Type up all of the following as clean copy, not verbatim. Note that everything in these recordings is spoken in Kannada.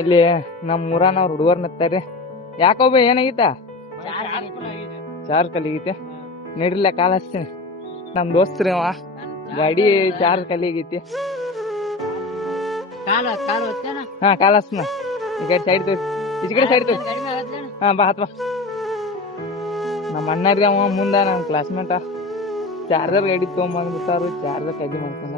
ಇಲ್ಲಿ ನಮ್ ಊರಾನವ್ರ ಹುಡುಗರ್ ನತ್ತಾರ್ರಿ. ಯಾಕೊಬ್ಬ ಏನಾಗಿತ್ತ? ಚಾರ್ಜ್ ಕಲಿಗೈತೆ. ನಡಿರ್ಲ ಕಾಲ್ ಹಚ್ತೀನಿ. ನಮ್ ದೋಸ್ತ್ರಿ ಅವ ಗಾಡಿ ಚಾರ್ಜ್ ಕಲಿಗೈತಿ. ಹಾ ಕಾಲ್ ಹಚ್ನ. ಈ ಕಡೆ ಸೈಡ್ ತೋರಿ, ಈಚ ಕಡೆ ಸೈಡ್ ತೋರಿ. ಹಾ ಬಾ ಹತ್ ಬಾ. ನಮ್ಮ ಅಣ್ಣರಿ ಅವ ಮುಂದ ನಮ್ ಕ್ಲಾಸ್ಮೇಟ ಚಾರ್ಜರ್ ಗಾಡಿ ತಗೊಂಬಂದ್ಬಿಟ್ಟಾರು. ಚಾರ್ಜರ್ ಕದಿ ಮಾಡ್ಕೊಂಡ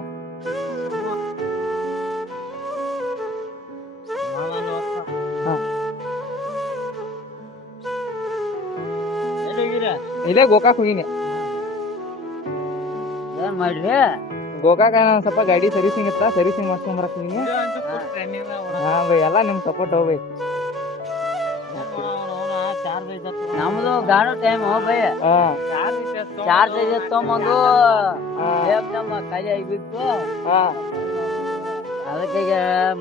ಇಲ್ಲೇ ಗೋಕಾಕ್ ಹೋಗಿನಿ. ಮಾಡ್ರಿ ಗೋಕಾಕ ಸ್ವಲ್ಪ ಗಾಡಿ ಸರ್ವಿಸಿಂಗ್ ಇತ್ತ, ಸರ್ವಿಸಿಂಗ್ ಮಾಡ್ಕೊಂಡ್ ಬರಕ್ ಹೋಗಿನಿ. ಹಾ ಬೈ ಎಲ್ಲಾ ನಿಮ್ ಸಪೋರ್ಟ್ ಹೋಗ್ಬೇಕು. ನಮ್ದು ಗಾಡಿ ಟೈಮ್ ಹೋಗ್ಬೈ ಚಾರ್ಜ್ ಐತೆ ತೊಗೊಂಬಂದು ಖಾಲಿ ಆಗಿಬಿಟ್ಟು ಅದಕ್ಕೆ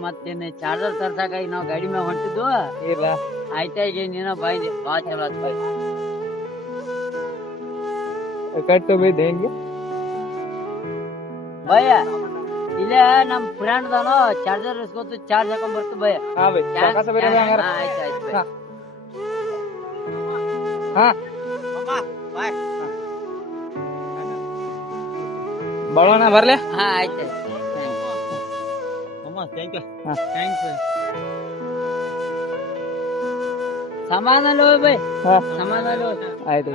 ಮತ್ತೇನೆ ಚಾರ್ಜರ್ ತರ್ಸಾಕಾಗಿ ನಾವ್ ಗಾಡಿ ಮ್ಯಾಗ ಹೊಂಟಿದ್ದು. ಇಲ್ಲ ಆಯ್ತಾ ಈಗ ನೀನ ಬಾಯ್ದೆ ಬಾಳ ಚಲೋ ಆತ್ ಬಾಯ್. ಕಟ್ಟು ಬೈ ದೇಂಗೆ ಭಯ ಇಲ್ಲೇ ನಮ್ ಫ್ರೆಂಡ್ ದಾನು ಚಾರ್ಜರ್ ಇಸ್ಕೊತು ಚಾರ್ಜ್ ಹಾಕೊಂಡ್ ಬರ್ತು ಭಯ. ಹಾ ಬೈ ಸಾವ್ಕಾಸ ಬೇರೆ ಹಂಗಾರ. ಆಯ್ತು ಆಯ್ತು ಭಯ. ಹಾ ಬರೋಣ ಬರ್ಲೆ. ಹಾ ಆಯ್ತು ಸಮಾಧಾನ ಭಯ ಹಾ ಸಮಾಧಾನ. ಆಯ್ತು.